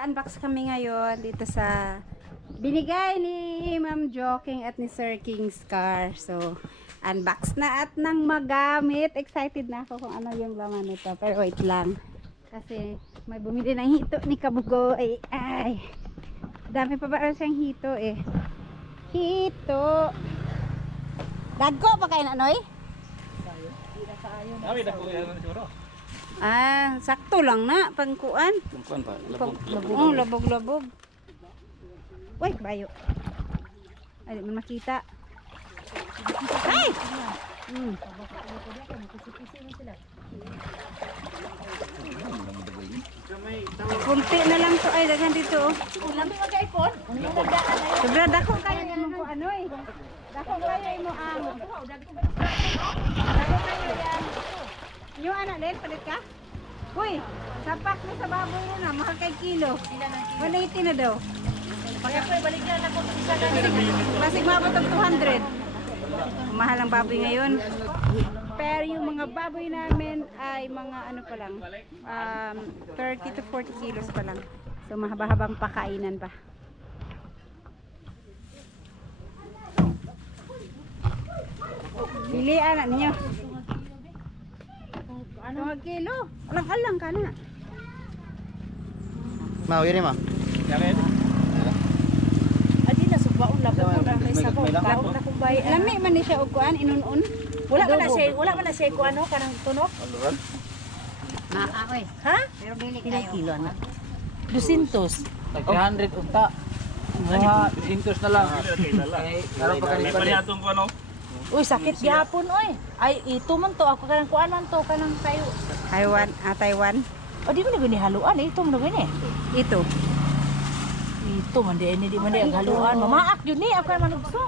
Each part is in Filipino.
Mag-unbox kami ngayon dito sa binigay ni Ma'am Joking at ni Sir King's car. So, unbox na at nang magamit. Excited na ako kung ano yung laman nito. Pero wait lang. Kasi may bumili ng hito ni Kabugoy. Ay, dami pa ba siyang hito eh. Hito. Dagko pa kayo na, Noy? Ah, sakto lang na pangkuan. Pangkuan pa, Labog. Labog. Uy, bayo. Ay, di mo makita. Ay! Kunti na lang to ay daghan dito. Lami mag-iPhone. Sobra dako kayo imong ko ano eh. Dako kayo imo ang. Dako kayo yan. Yung anak din palit ka? Uy, sapak mo sa baboy mo na mahal kay kilo. 180 na daw. Pag ako baligyan ako sa isa na. Basig mabot og 200. Mahal ang baboy ngayon. Pero yung mga baboy namin ay mga ano pa lang, 30 to 40 kilos pa lang. So mahaba-habang pakainan pa. Pilian na ninyo. Ano ang kilo? Alang-alang ka na. Mau ini mah. Adi na subaon labo ko na may sabaw. Kaon na kumbay. Lami man ni siya og kuan inunon. Wala man na siya ko ano kanang tunok. Oy. Ha? Pero dili Ilang kayo. kilo na? 200. 300 unta. Mga 200 na lang. Karon pa kanina pa. Uy, sakit gihapon oy. Ay ito man to ako kanang kuan man to kanang tayo. Taiwan. O di man ni haluan ito man gani. Ito. Ito man di man ang haluan. Mamaak yun ni ako man gusto.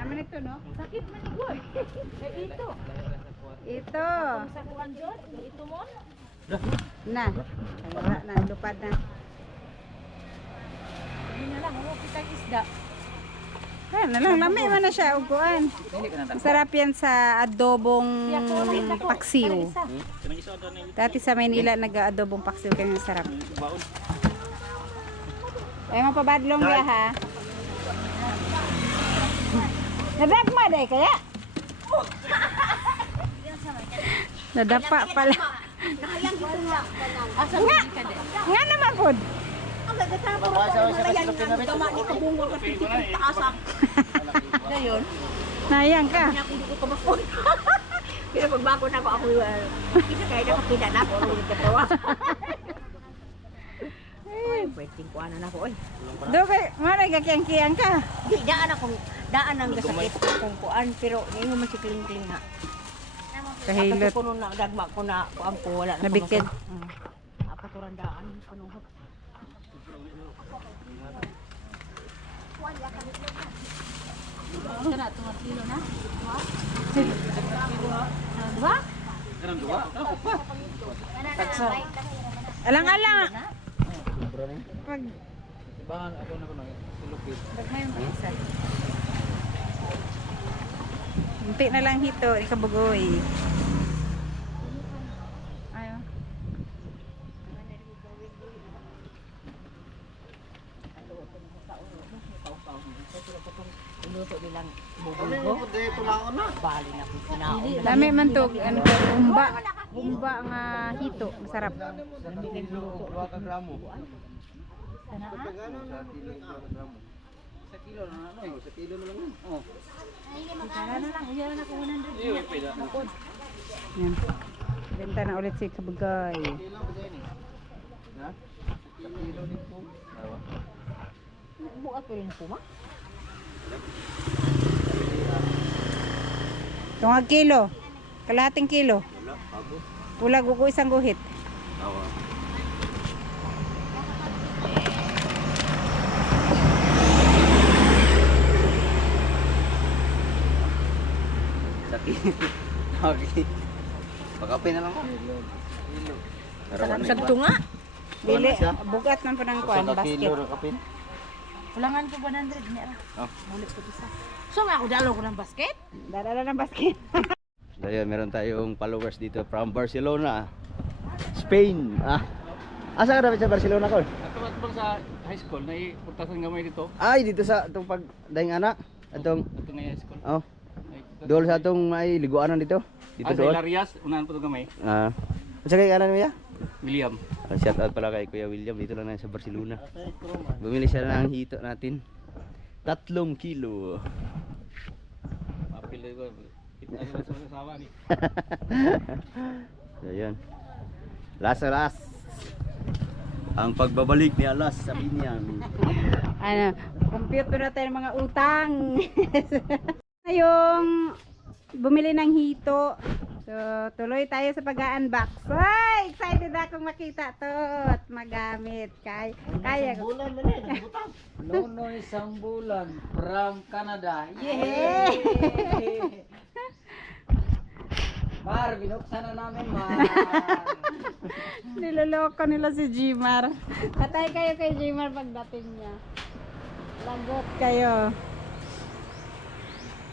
Naman ito no? Sakit man ni boy. Ito. Ito. Sa kuan jud, ito mo. Na. Wala na lupad na. Hindi na lang mo kita isda. Na lang lami man na siya og kuan. Sarap yan sa adobong paksiw. Dati sa Maynila nag-aadobong paksiw kaya sarap. Ay mapabadlong ya ha. Nadagma day kaya. Nadapa pala. Nga naman pod. Ngayon, Nayang ka. pero pagbago na ako kita kaya na kapila na ako ulit katawa. Ay, pwedeng kuha na ako. Dobe, maray kakiyang-kiyang ka. Di, daan ang gasakit kung kuan, pero ngayon man si kling-kling nga. Kahilot. Ako puno na, dagma ko na, kuan ko, wala na. Nabikid. Apaturandaan, panuhot. Ito na, 2 kilo na. Dua? Alang-alang. Pag Bahan ako na ko na silupit. mayroon pa isa. Unti na lang hito, ikabugoy. Ayo. Iluto nilang bubugo. Bali na kung kinaon. Dami man to, ano, humba nga hito, masarap. 2 gramo. Sa kilo na ano? Sa kilo na lang. Oh. Kaya na lang, iyan na kung 100. Iyo, pwede. Yan. Benta na ulit si Kabugoy. Ha? Sa kilo din po. Buat ko rin po ma. Tungag kilo. Kalahating kilo. Pula gugo isang guhit. Awa. Okay. Pagkapin na lang ko. Sabto nga. Dili, bugat man po ng kuan, basket. Kilo na kapin. Kulangan ko 100 niya. Oh. Mulit ko isa. So nga ako dalo ko ng basket. Dadala ng basket. Dahil meron tayong followers dito from Barcelona, Spain. Asa ka dapat sa Barcelona ko? Ato bang sa high school na ipuntasan gamay dito. Ay, dito sa itong pag daing anak. Atong, Ato na high school. oh, doon sa atong may liguanan dito. Dito Sa doon. Hilarias, unahan po ito gamay. Ah. Asa kay anan mo ya? William. Shout out pala kay Kuya William, dito lang na sa Barcelona. Bumili siya ng hito natin. 3 kilo. Mapil ko. Kita ko sa sawa ni. So yun. Last na last. Ang pagbabalik ni Alas sa Binyan. Ano, compute na tayo ng mga utang. Yung bumili ng hito. So, tuloy tayo sa pag-unbox. Ay, excited akong makita to at magamit. Kaya ko. Nono isang bulan from Canada. Yay! Mar, binuksan na namin, Mar. Niloloko nila si Jimar. Patay kayo kay Jimar pagdating niya. Lagot kayo.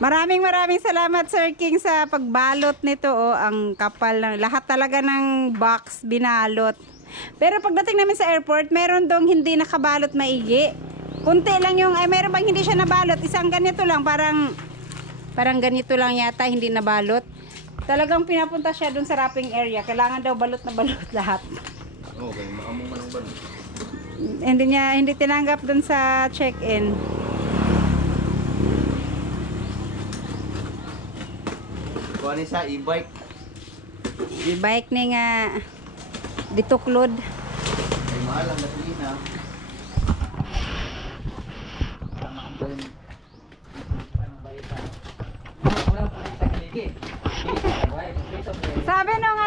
Maraming salamat Sir King sa pagbalot nito. Oh, ang kapal ng lahat talaga ng box binalot. Pero pagdating namin sa airport, meron dong hindi nakabalot maigi. Kunti lang yung meron bang hindi siya nabalot. Isang ganito lang, parang ganito lang yata, hindi nabalot. Talagang pinapunta siya dun sa wrapping area. Kailangan daw balot na balot lahat. Okay, maamong manong ban. Hindi tinanggap dun sa check-in. Kuha ni sa e-bike. I-bike ni nga dituklod. Ay mahal ang gasolina. Sabi nung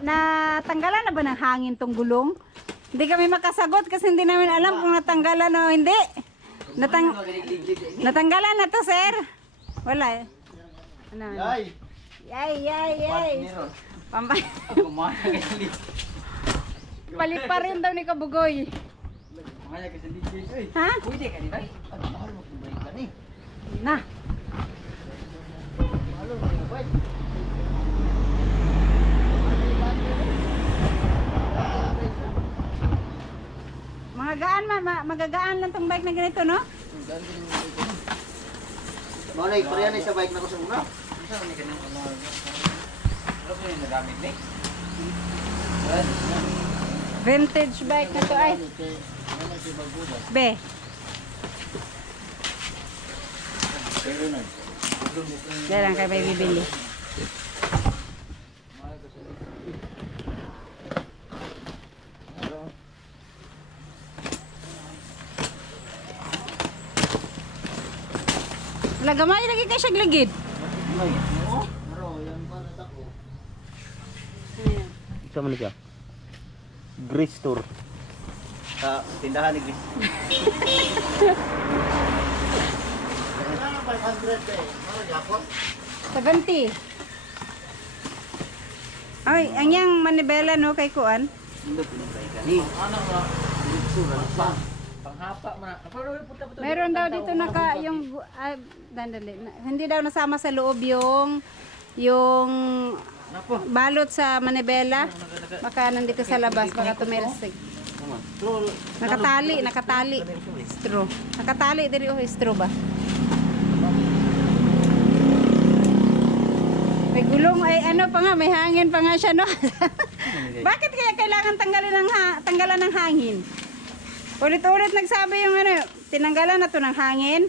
natanggalan na ba ng hangin tong gulong? Hindi kami makasagot kasi hindi namin alam kung natanggalan o hindi. Natanggalan na to, sir. Wala eh. Ano? Ay, Yay. Palit pa rin daw ni Kabugoy. Ha? Pwede ka nila. Ano mahal mo kung balik ka ni? Na. Magagaan lang tong bike na ganito, no? mo na iparehan na sa bike na ko sa una. Ano ni kanang ano? Ano ko yung nagamit ni? Vintage bike na to ay. Be. Dahil lang kayo may bibili. Lagamay lagi kayo siya gligid. Isa man siya. Grease Tour. Sa tindahan ni Grease. 70. Ay, ang yang manibela no kay kuan. Ni. Panghapa man. Meron daw dito naka yung dandali. Hindi daw nasama sa loob yung balot sa manibela. Baka nandito sa labas, baka tumersig. Nakatali. Straw. Nakatali diri oh, straw ba? May gulong ay ano pa nga, may hangin pa nga siya no. Bakit kaya kailangan tanggalan ng hangin? Ulit-ulit nagsabi yung ano, tinanggalan na to ng hangin.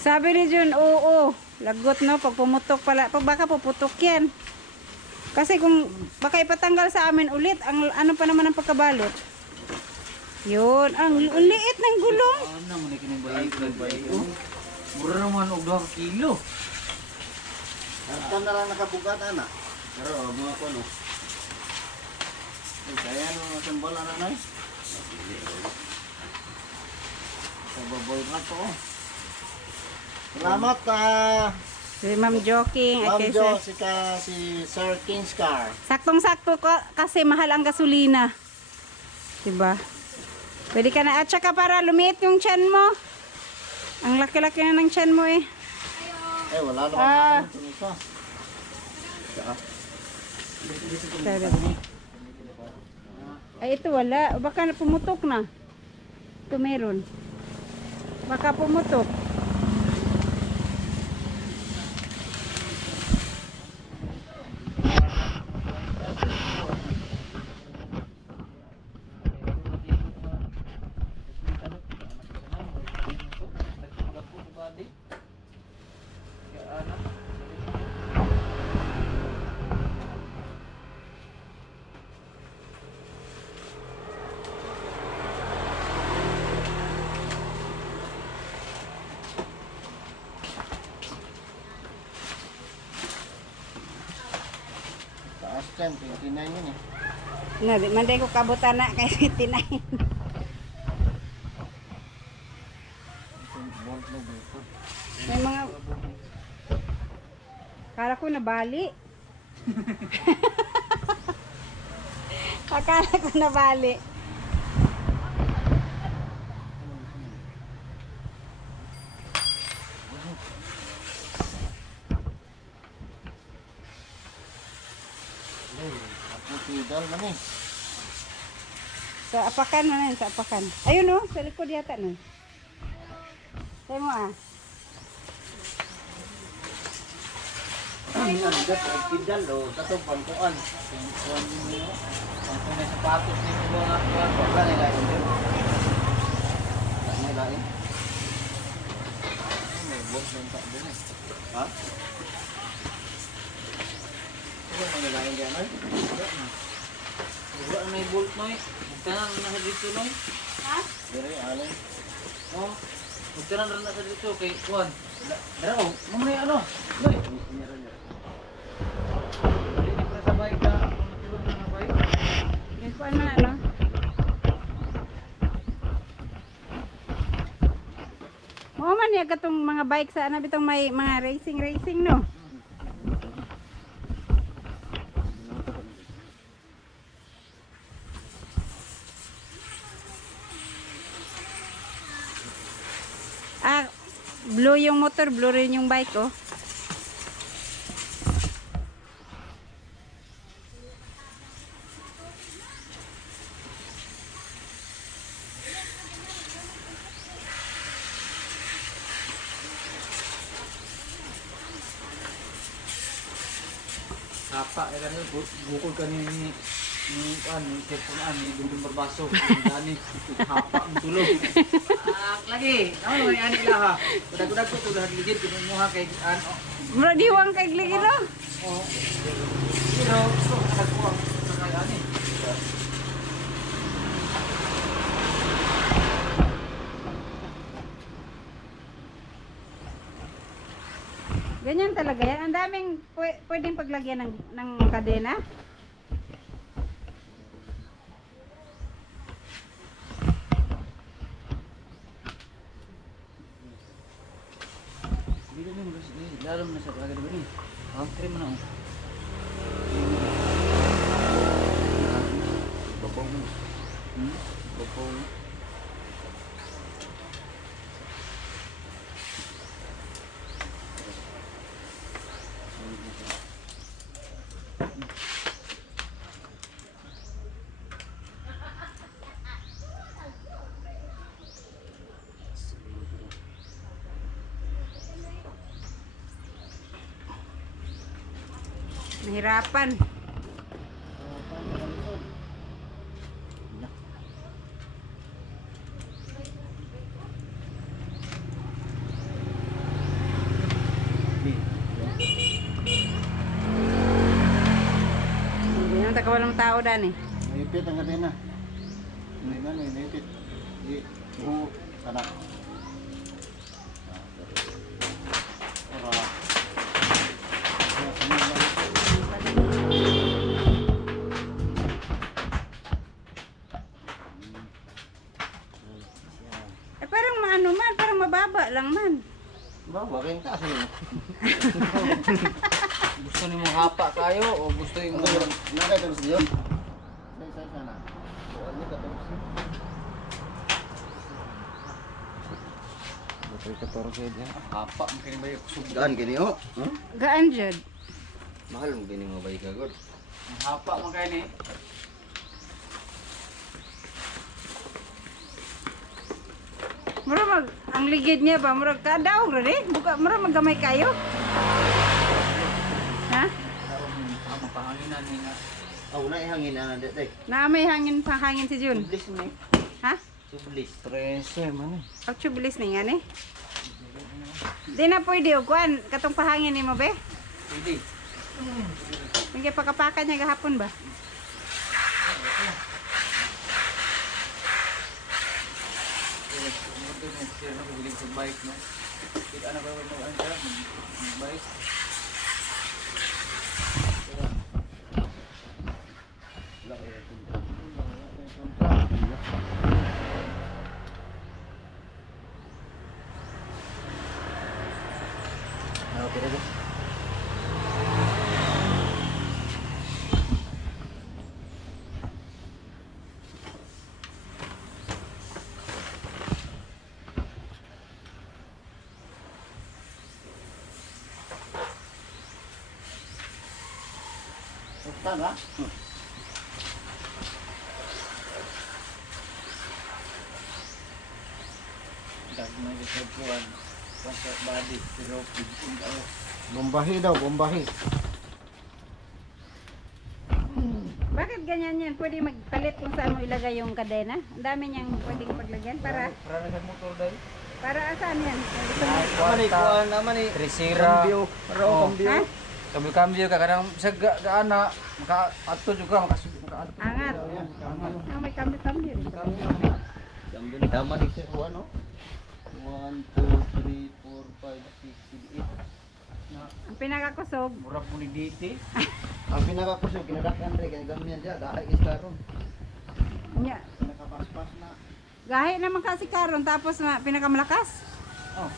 Sabi ni Jun, oo, lagot no, pag pumutok pala, pag baka puputok yan. Kasi kung baka ipatanggal sa amin ulit, ang ano pa naman ang pagkabalot. Yun, ang liit ng gulong. Ano mo ni kining bayi? Mura naman og 2 kilo. Ito na lang nakabugat ana. Pero mga ko no. Kaya no sembol ana nay. Sababol ka to. Salamat Si Ma'am Joking at Ma'am kay Jo, Sir. si Sir King's Car. Saktong-sakto kasi mahal ang gasolina. Diba? Pwede ka na at saka para lumiit yung tiyan mo. Ang laki-laki na ng tiyan mo eh. Wala naman. Ay, ito wala. Baka na pumutok na. Ito meron. Baka pumutok. Taas dyan, 29 yun eh. Na, di man day ko kabutan na kay 59. Bolt na dito. May mga Akala ko nabali. Akala ko nabali. Ako tidal man eh. Sa apakan na yan, sa apakan. Ayun no, sa likod yata no. Tayo mo ah. Ang hanggat ay tidal o. Tatong pangkuan. Pangkuan din niyo. Pangkuan na sapatos ni mo na kuan. Wala na ilain din. Wala na ilain. May bolt na tak din eh. Ha? Wala na ilain dyan ay. Wala na may bolt no eh. Magtanan na sa dito no eh. Ha? Dire alay. Oh. Magtanan na sa dito kay kuan. Dara oh, mamay ano? Loy. Sabay ka, matulog na bay. Yes, paano na no? Mo man ya katong mga bike sa ano bitong may mga racing no. Ah, blue yung motor, blue rin yung bike oh. Hapa ya kan bukol ka ni teleponan ni Dudong Barbaso dani hapa ang tulog. Lagi, ano may ani lah ha. Kudag-kudag ko tulah ligid kun mo ha kay ano. Bro, diwang kay gligi no? Oh. Pero so ako sa kay ani. Ganyan talaga yan. Ang daming pwedeng paglagyan ng kadena. Dili ni mo lalo na sa kagad ba ni. Ha, trim na oh. Bobong. Bobong. Nahirapan. Hindi naman walang tao dan eh. Naipit ang kadena. Hindi na, naipit. Di, buho, sana. Para. Eh parang maano man, parang mababa lang man. Bawa kayong taas yun. Gusto ni mo hapa kayo o gusto yung nakay terus yun? Sa sana. Ano ka terus yun? Batay ka terus yun. Hapa mungkin ba yung kusugdan gini oh? Gaan jud. Mahal mo gini mo bay kagod. Ang hapa mo kayo ni. Mura ang ligid niya ba? Mura kadaog ra di? Buka mura magamay kayo. Ha? Mapahanginan ni nga. Wala ihangin na nandito eh. Na may hangin sa hangin si Jun. Sublis ni. Ha? Sublis. 13 man eh. Pag bilis ni nga ni. Di na pwede og kuan katong pahangin nimo be. Pwede. Hindi pagkapakan niya gahapon ba? Ito na siya na bilig sa bike no. Kita na ba mag-bike? Tama. Dagmay sa kuan. Sa body pero bigin daw. Bombahi daw, bombahi. Bakit ganyan yan? Pwede magpalit kung saan mo ilagay yung kadena. Ang dami niyang pwedeng paglagyan para Para sa motor dai. para saan yan? Naman ni kuan naman ni. Tresira. Cambio. Pero Oh. cambio. Ha? Kambyo ka kadang sa gaana maka-ato juga maka-ato. Angat. Ah, may kambyo-kambyo. Cambio ni tama ni sir kuan no. 1 2 3 4 5 6 7 8. Ang pinakakusog. Mura po ni DT. Ang pinakakusog, kinadakan rin, kaya gamyan dyan, dahil iskaron. Nya. Nakapaspas na. Gahi naman kasi karon tapos pinakamalakas. Oh.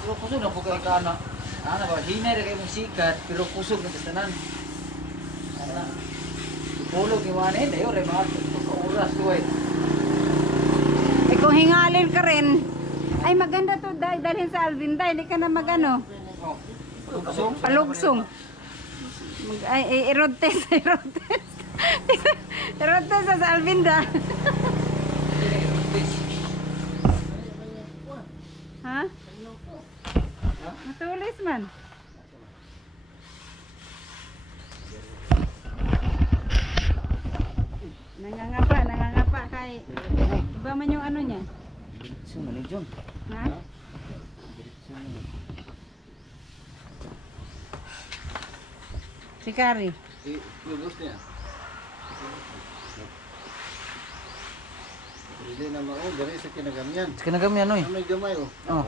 Pero kusog na po kay kana. Ana ba hinay ra kay mong sikat pero kusog na tanan. Ana. Pulog ni wani dayo re mga oras tuway. Eh kung hingalin ka rin, ay maganda to dalhin sa Alvin dahil hindi ka na magano. Oh. Kusog. Palugsong. Ay, i-road test, i-road test. I-road test sa Alvinda. Ha? Matulis man. Nangangapa kay iba man yung ano niya. Sino ni John? Ha? Si Kari. Lugos niya. Hindi naman, oh, dari sa kinagamyan. Kinagam yan oy. May gamay, oh. Oh.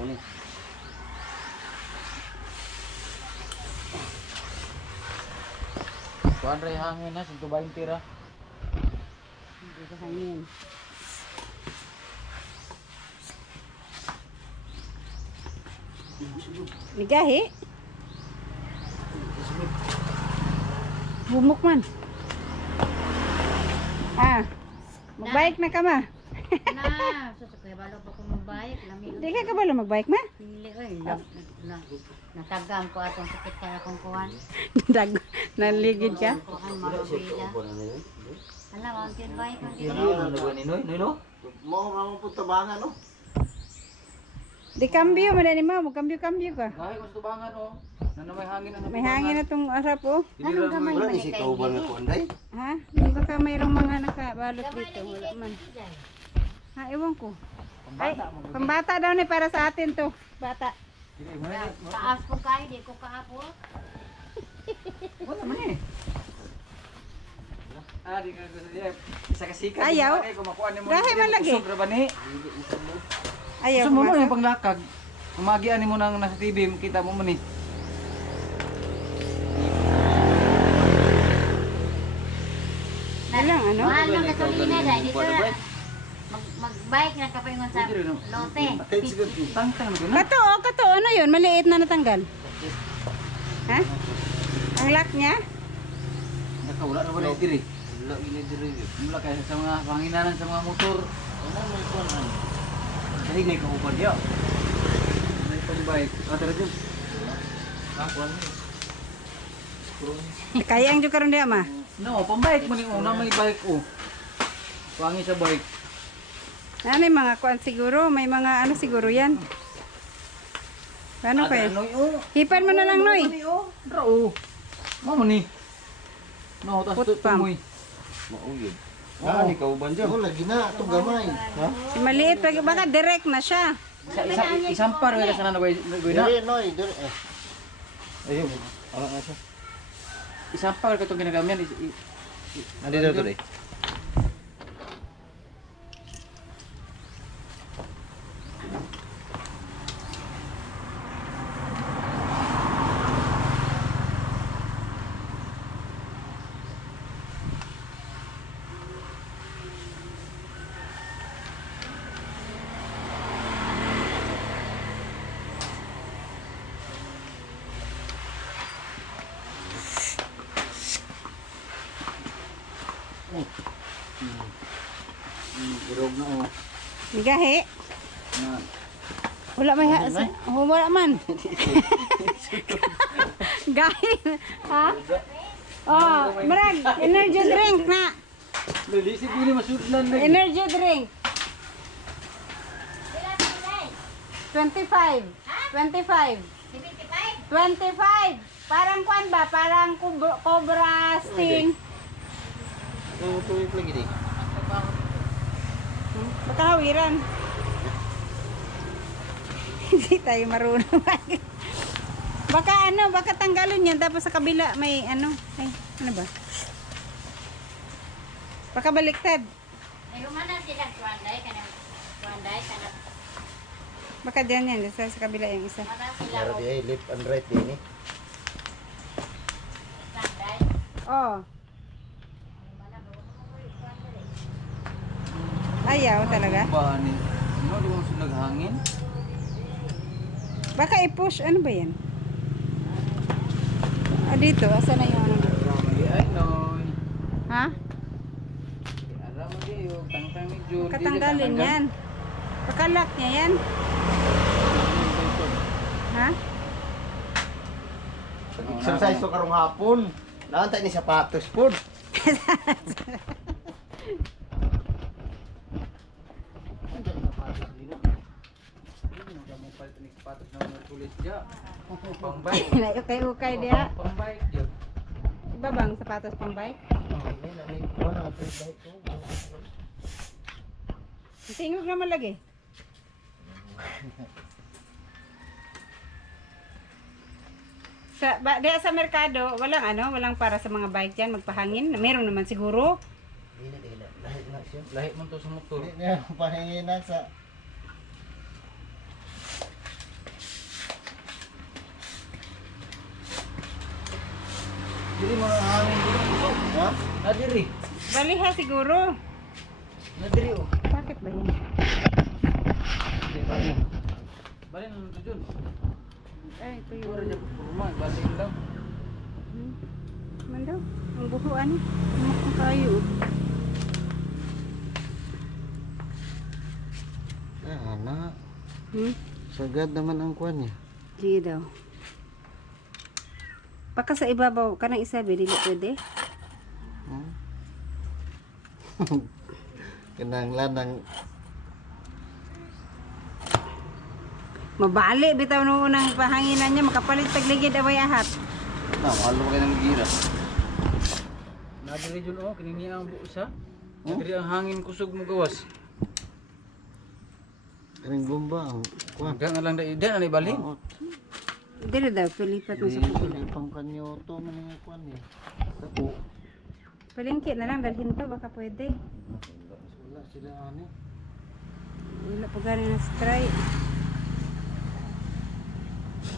Kuan ray hangin na 120 ra. Hindi ko hangin. Ligahi? Bumuk man. Ah. Magbike na ka ma. Na, susukay balo pa ko magbike, lami. Di ka kabalo magbike ma? Pili oy, natagam ko atong sakit kaya kong kuhan. Dag, naligid ka? Kuhan marubila. Ala, wag kin bike ang Ano ni Noy? Noy no? Mo ramon po tabangan, no? Di kambyo, madani mo. Magkambyo-kambyo ka. Gahi ko sa tubangan oh. Nano may hangin na. May hangin na tong arap oh. Anong gamay Wala man ni si kauban nga po, anday. Ha? Di ba ka mayroong mga nakabalot dito? Wala man. Ha, ewan ko. Ay, pambata daw ni para sa atin to. Bata. Taas ko kayo, di ko kaapo. Wala man eh. Di ka gusto niya. Isa ka sikat. Ayaw. Gahi man lagi. Kusog ra ba ni? Ayaw Gusto mo mo pumasok. yung panglakag. Umagian mo nang nasa TV, makita mo man eh. Walang ano? Mahal ng gasolina dahil dito na. Magbike na kapaingon sa lote. Tangtang mo na. Kato, ano yun? Maliit na natanggal. Ha? Ang lock niya? Nakawala na ba na diri? Wala ini diri. Mula kaya sa mga panginanan sa mga motor. Wala may kuan. Dali ngay ka upad ya. May pang-bike. Tara dyan. Kuan. Kaya ang juga ron dia mah. No, pambike mo ni una may bike oh. Pangi sa bike. Ano yung mga kuan siguro? May mga ano siguro yan? Paano kaya? Ano yung Hipan mo na lang, Noy. Bro. Mamo ni. No, tas Put pump. tumoy. Mauyod. Ah, ikaw ba dyan? Oh, lagi na. Ito gamay. Ha? Maliit, baka direct na siya. Isang par wala sana na. Dire, Noy. Dire. Ayun. Ano nga siya? Isang par ka itong ginagamit. Nandito to eh. Irog na oh. Gahe. Wala may wala man. Gahe. Ha? Oh, marag, energy drink na. Lalisip mo ni masudlan na. Energy drink. 25. 25. 25. Parang kwan ba? Parang cobra sting. Ano ito yung lagi di? Baka hawiran. Hindi tayo marunong. Baka ano, baka tanggalin yan. Tapos sa kabila may ano. Ay, ano ba? Baka baliktad. Ay, humana sila Tuanday, kanang Tuanday, kanang Baka dyan yan. Sa kabila yung isa. mata sila Para o di ay left and right din eh. Tuanday. Oh. Ayaw talaga. Ba ni? Ano di mo naghangin? Baka i-push. Ano ba yan? Ah, dito. Asa na yung ano? Ramali ay noy. Ha? Ramali yo tangtang ni Jud. Katanggalin yan. Pakalak niya yan. Ha? Exercise ko karong hapon. Naantay ni sapatos pod. Pambike. Ukay-ukay dia. Pambike yo. Iba bang sapatos pang bike? Tingog naman lagi. Diya sa merkado, walang ano, walang para sa mga bike dyan, magpahangin. Meron naman siguro. Lahi na siya. Lahi mo to sa motor. Hindi niya pahinginan sa Dili mo na hangin dito. ha? Nadiri. Baliha siguro. Nadiri oh. Bakit ba yan? Bali na nito Jud. Ay, ito Ito ra yung... jud kurma, balik lang. Man daw, ang buhuan. Ang kayo. Ah, na. Sagad naman ang kwan niya. Sige daw. Baka sa ibabaw, kanang isabi, dili pwede. Kinanglan ng Mabali, bitaw nung unang pahanginan niya, makapalit tagligid away ahat. Na, mahal mo kayo ng gira. Nadiri Jud oh, kinini ang busa. Nadiri ang hangin kusog mo gawas. Karing bomba ang kwan. Hanggang lang da ida na ibalhin. Oo. Dili daw, pilipat mo sa kapila. Hindi pang kanyo to man nga kwan eh. Ako. Palingki na lang, dalhin to, baka pwede. Wala sila ani. Wala po gano'n na try.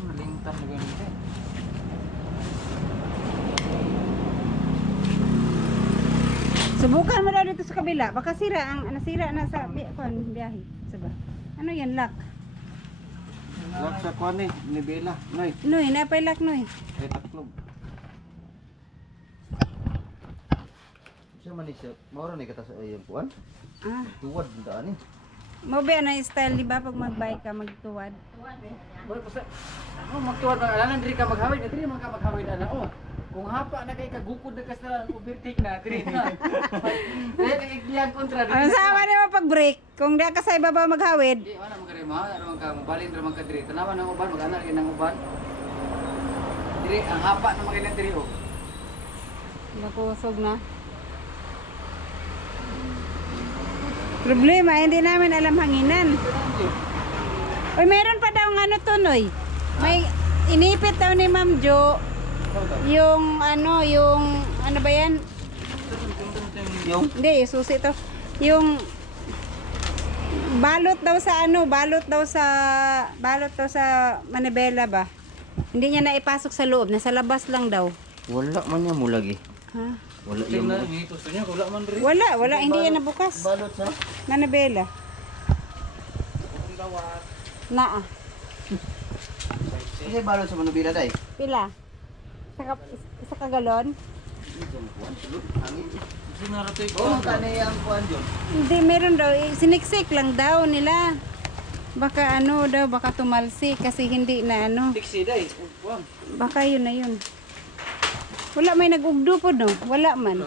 Malingtan na ganito. Subukan mo daw dito sa kabila. Baka sira ang nasira na sa biyahe. Saba. Ano yan, lock? Lak sa kwan eh, nibela. Nay, Noy, napay lock, Noy. kay taklog. siya man ni siya. Maura ni kata sa iyang kuan. Ah, Tuwad daan eh. mo ba na style, di ba? Pag mag-bike ka, magtuwad. Boy, basta. Ano magtuwad ba? Alam diri ka maghawid, diri man ka maghawid ana oh. Kung hapa na kay kagukod na ka sa overtake na, dire na. Kaya kay igliyang kontra. Ano sama naman pag-break? Kung di ka sa ibaba maghawid. Di, wala man ka rin ma. Ano man ka, mabalin rin man ka dire. Tanaman ng uban, mag-anak rin ng uban. Dire, ang hapa na mga ilang dire oh. Nakusog na. Problema, hindi namin alam hanginan. Uy, meron pa daw ng ano to, Noy. May inipit daw ni Ma'am Jo. Yung ano ba yan? Hindi, susi to. Yung balot daw sa manibela ba? Hindi niya naipasok sa loob, nasa labas lang daw. Wala man niya mo lagi. Ha? Wala Yung yung na, may gusto niya, wala man rin. Wala, hindi yan nabukas. Balot sa? Manibela. Naa. Kasi balot sa manubila day. Pila? Isa ka galon? Sinarato Oo, oh, tani ang kuan John. Hindi, meron daw. Siniksik lang daw nila. Baka baka tumalsi kasi hindi na Tiksi day, kuwan. Baka yun na yun. Wala may nag-ugdo po no? Wala man.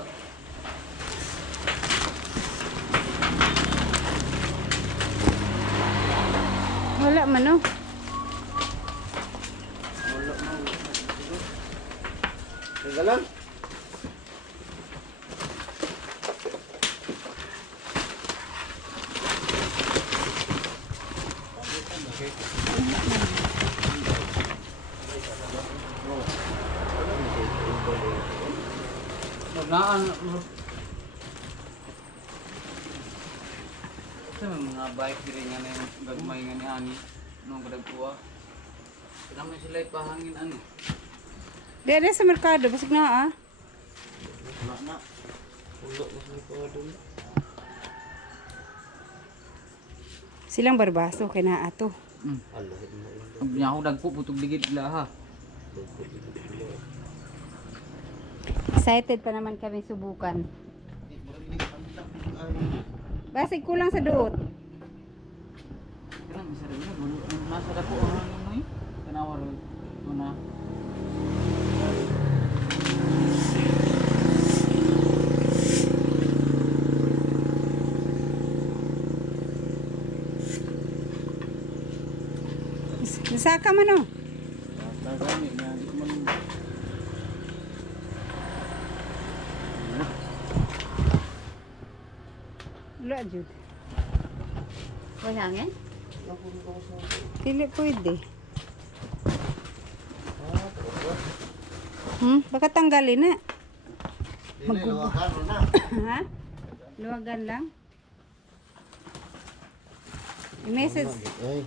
Wala man no? Tagalan. Magnaan. Sa mga bike diri nga na yung gagmay nga ni ani nung kadagkuha. Kailangan sila ipahangin ani. Dere sa merkado, basig na Silang barbaso kay naa to. Ang nyaho dagpo putog digid la ha. Excited pa naman kami subukan. Basig kulang sa duot. Kailangan isa rin yun. Nasa dako ang ano mo eh. Tanawar ito na. Nasaka man oh. Gagani na. Di man. Wala jud. Uy, hangin? Dili pwede. Baka tanggalin na. Dili luwakan ro na. Ha? Luwagan lang. I-message. Ay.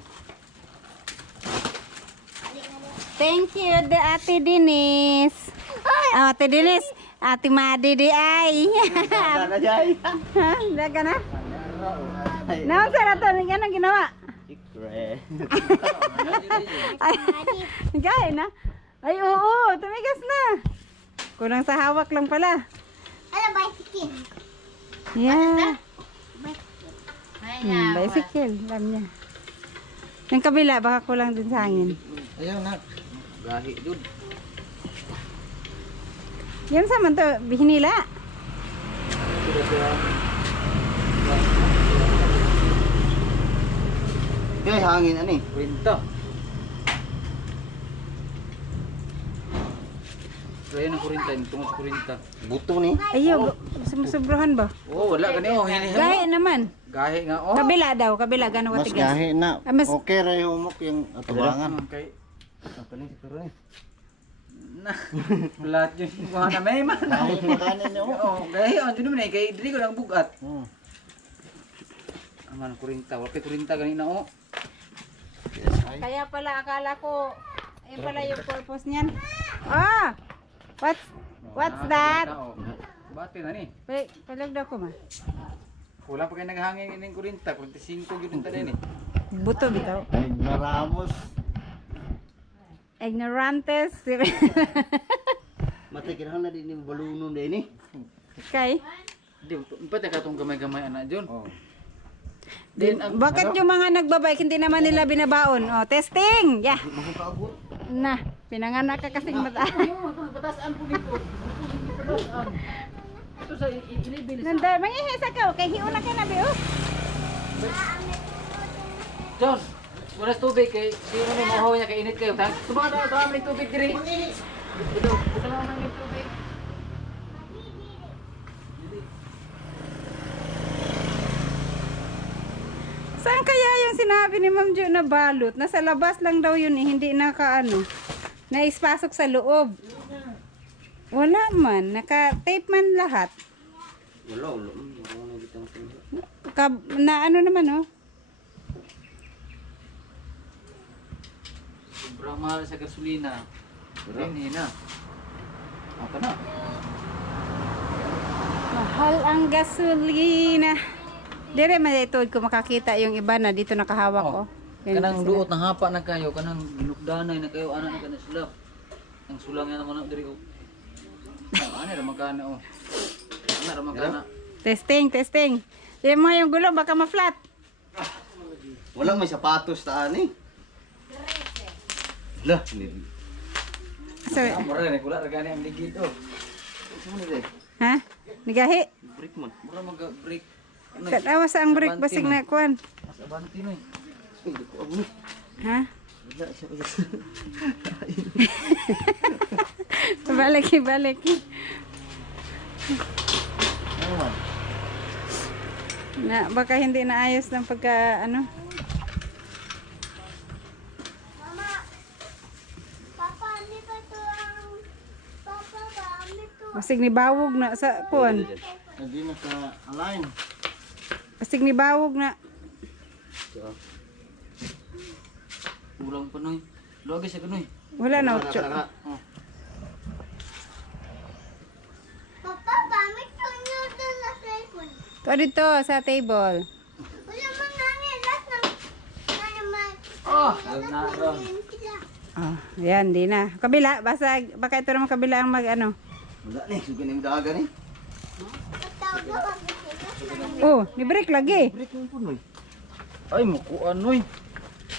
Thank you, Ate Denise. Ate Denise. Ate Madi di ay. Sana jay. Ha? Daga na? Naon sa nato? Anong ginawa? Secret. Ay, gaya na. Ay, oo. Tumigas na. Kulang sa hawak lang pala. Ano, bicycle? Yeah. Ay, Bicycle. Alam niya. Yung kabila, baka kulang din sa hangin. Ayaw na. Gahi dun. Yan sa man to, bihinila. Kay hangin ani. Kurinta. Kaya ng kurinta, yung tungos kurinta. Buto ni. Ayaw, sumusobrohan ba? Oh, wala gani oh, hinihin mo. Gaya naman. Gahi nga oh. Kabila daw, kabila. Gano'ng Mas katigas. gahi na. Ah, mas- Okay ra yung umok yung atubangan. Kay Apa ni siguro ni? na. Lahat yung kuha na may man. Gahi paganin niyo. Oh, gahi oh, dito man kay dili ko lang bugat. Hmm. Aman kurinta, wala kay kurinta ganina oh. Kaya pala akala ko, yun pala yung purpose niyan. Ah! What's that? Bati na ni. Palag daw ko ma. Kulang pa kayo naghangin ng kurinta, 45 yun din eh. Buto bitaw. Ay naramos. Ignorantes. Matay kinahan na din yung balunon din ni. Kay? Di, pati ka itong gamay-gamay anak John. Oh. Then, ang, Bakit yung mga nagbabike hindi naman nila binabaon? Oh, testing! Yeah. Makakaabot. Na, pinanganak ka kasing mataas. Patasaan po dito. Patasaan. Ito sa inibilis. Nandun, mangihisa ka. Kay hiuna ka na, Bio. John, wala tubig kay sino ni mahaw niya kay init kayo. Tumakan daw tama ng tubig diri. Ito, ito lang ng tubig. Saan kaya yung sinabi ni Ma'am Jo na balot? Nasa labas lang daw yun eh, hindi nakaano. Naispasok sa loob. Wala man, naka-tape man lahat. Wala, wala. Wala na bitang tingin. Na ano naman oh. Sobrang mahal sa gasolina. Rin na. Ako na. Mahal ang gasolina. Dire man ito ko makakita yung iba na dito nakahawak oh. Yan Kanang sila. duot ng hapa na kayo, kanang ginugdanay na kayo, anak na kanang sulap. Ang sulang yan naman diri ko. Ano ra magkana oh. Ano ra magkana. Testing. Dire mo yung gulo baka ma-flat. Walang may sapatos taan eh. Lah, hindi. So, Amo ra ni kula ra gani ang ligid oh. Saan mo na ha? Nigahi. Break man. Mura mag-break. Katawa sa ang break basig na kuan. Sa banti no. Ay, di ko abot. Ha? Wala siya. Balik. Ano man? Na baka hindi naayos ng pagka ano. Basig ni bawog na sa kuan. Hindi na ka-align. Basig ni bawog na. Kulang pa noy. Luagi sa kanoy. Wala na otso. Papa, bakit tunyo doon na cellphone? To dito sa table. Wala man namin, lahat ng naman. Oh, naron. Oh, yan di na. Kabila, baka ito naman kabila ang mag ano. Wala ni, sugin yung daga ni. Patawag na kami sila. Oh, ni break lagi. Break mo po noy. Ay mukuan noy.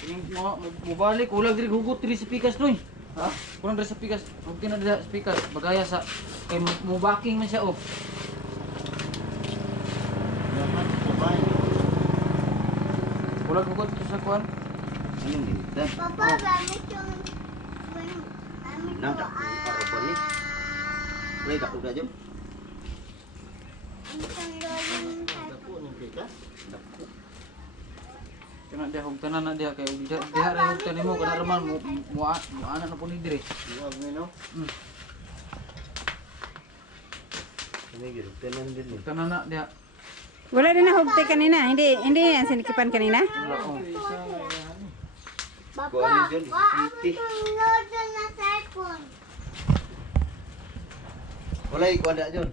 Yung mga mubalik kulang diri hugot diri sa pikas noy. Ha? Kulang diri sa pikas. Ug na diri sa pikas bagaya sa kay mubaking man siya oh. Dapat sabay. Kulang hugot sa kuan. Ayun din. Dan. Papa, bakit yung... Nang dako para pa ni. Play dako da jom. Dako ni pika. Dako. Kana dia hog tanan na dia kay diha ra hog tanan mo kana raman mo ana na po ni diri. Wag mo no. Ini gitu. Tenan din ni. Tanan na dia. Wala din na hugte kanina. Hindi yan sinikipan kanina. Wala oh. Papa, Kuha ni dyan, bakit city. tunyo doon na cellphone? Wala ikuha da jon.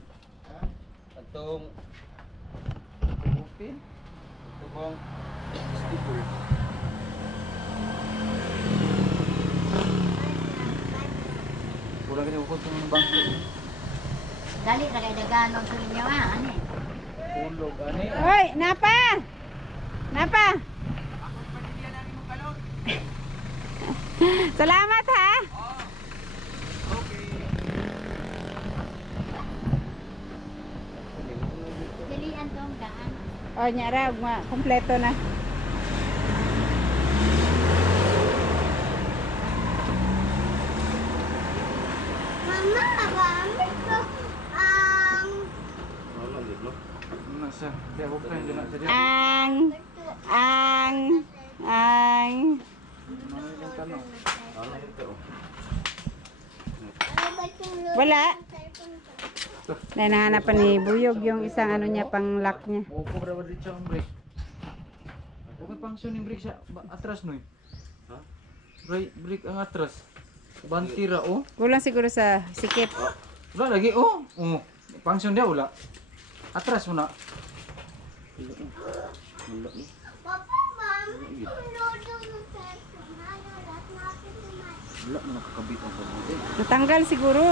Atong Okay. tubong sticker. Kulang gani hugot ng bangko. Dali, lagay daganong sa inyo ha, ano eh. Kulog ani. Hoy, napa! Napa! Salamat ha! Dilian tong daan. O, nyara, kompleto na. Mama, bakit ko Ano din no? Nasa dia hog tanan dina sa dia. Ang. Ano yung tanong? Ano ito? ano ba itong load Wala. ng cellphone ko? Dahil nahanapan ni Buyog yung isang ano niya, pang lock niya. Opo ra diri sa brake. Okay function yung brake sa atras noy. Ha? Brake ang atras. Bantira oh. Kulang siguro sa sikip. Wala lagi oh. Oh. Function dia wala. Atras mo na. Wala ni. Papa, bakit itong load ng cellphone? Ano, lahat natin naman. Wala mo nakakabit ang pagbuti. Natanggal siguro.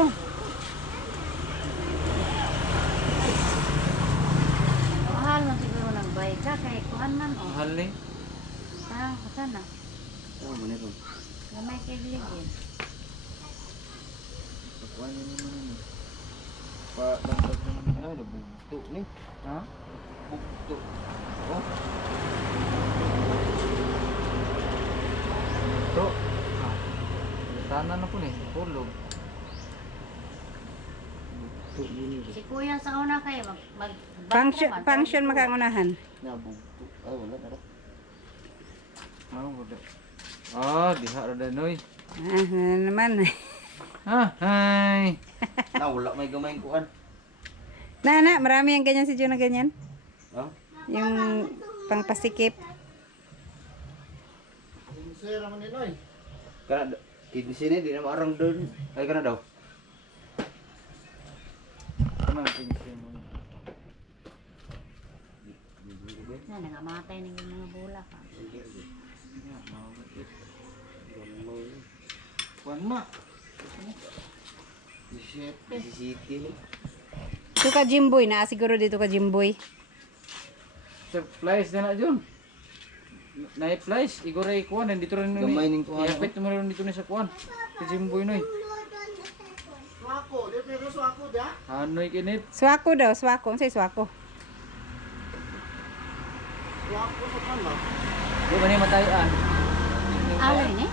Mahal na siguro ng bike ka, kay kuhan man o. Mahal ni. Parang kusan na. Ano man ito? Gamay kay Ligid. Kuan ni mo ni. Pa lantas naman ay bugto ni. Ha? Bugto. Oh. Bugto. Ah. Tanan na po ni. Tulog. Bugto yun. Si kuya sa una kayo, Function makangunahan. Na bugto. Ay wala na. Ah, wala. Ah, diha ra danoy. Naman. Ah, hay. Na wala may gamay kuan. Na, marami ang ganyan si Jun na ganyan. Ha? Yung pangpasikip. Sir naman ni Noy. Kana kini sini di na maarang doon. Ay kana daw. Ano pinsin mo? Na, nangamatay ng mga bulak. Kuan ma. Sisiti. Ito ka Jimboy na siguro dito ka Jimboy. Surprise na na Jun. Naay flies, igoray kuan nandito rin ni. Gamay ning kuan. Iapit mo rin dito ni sa kuan. Si Jimboy noy. Swako, di pero swako da. Hanoy kinip. Swako daw, swako. Ano sa'yo swako? Swako sa kan ma. Di ba ni matayan? Aloy ni?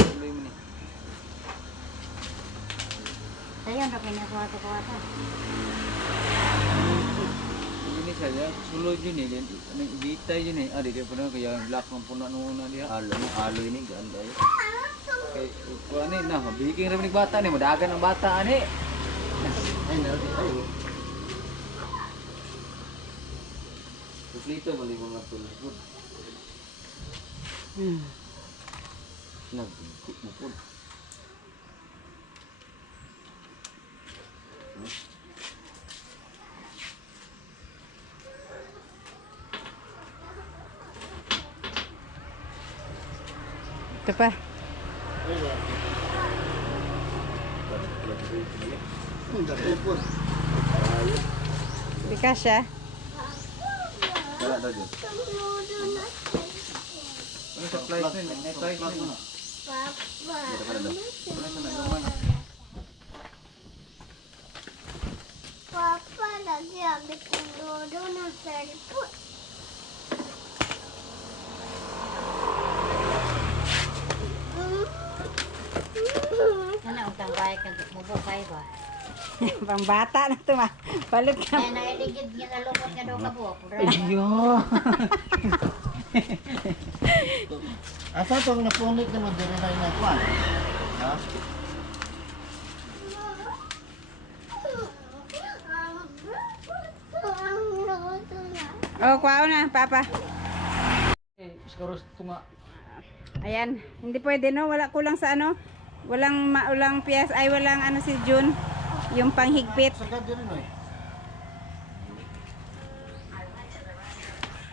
Tuloy mo ni. Tayo, na pinakuha-kuha. Ini saja sulod yun eh. Bitay yun eh. Ah, di pa na kaya black ng puno nung una diha. Alo ini ganda. Kay kuan ni na, biking ra ni bata ni, madagan ang bata ani. Ay na di ay. Kuplito mali mga tulog. Nagbukod. Ito pa. Gatupon. Di kasya. Wala daw dyan. Ano sa flies ni? May flies ni. Dito pa na daw. Ano sa nagaman? Papa lagi ambil dodo na cellphone. Ano, utang bahay ka, mabukay ba? Pambata na ito ma. Balot ka. Ay, nailigid nga sa lukot ka daw ka buwak. Iyo. Asa tong napunit na mo dire na kuan? Ha? Oh, kuwao na, papa. Skaros tunga. Ayan, hindi pwede no, wala kulang sa ano. Walang piyas, ay walang ano si Jun. Yung panghigpit. Sagad dire Noy.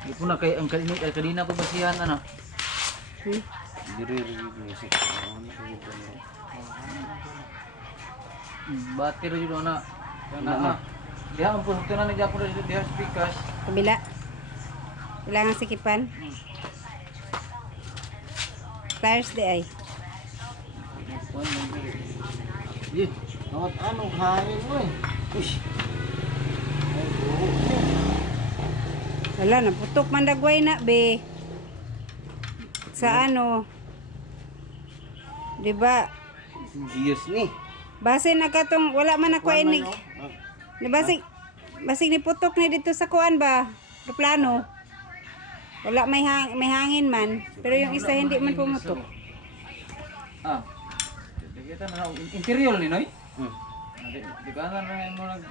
Di po na kay ang kanina pa basihan ano. Diri music. Batir jud na. Na. Diha ang punto na nagyapon dito diha speakers. Kabila. Kailangan sikipan. Pliers di ay. Yeh, nawat anong hangin mo eh. Ush. Ay, buhok mo. Wala, naputok man dagway na, be. Sa ano? Diba? Years ni. Base na katong, wala man ako inig. Basig ni putok ni dito sa kuan ba? Plano. Wala may hangin man. Pero yung isa hindi man pumutok. Ah. Kita na interior ni noy. Hmm. Di ka na mo nag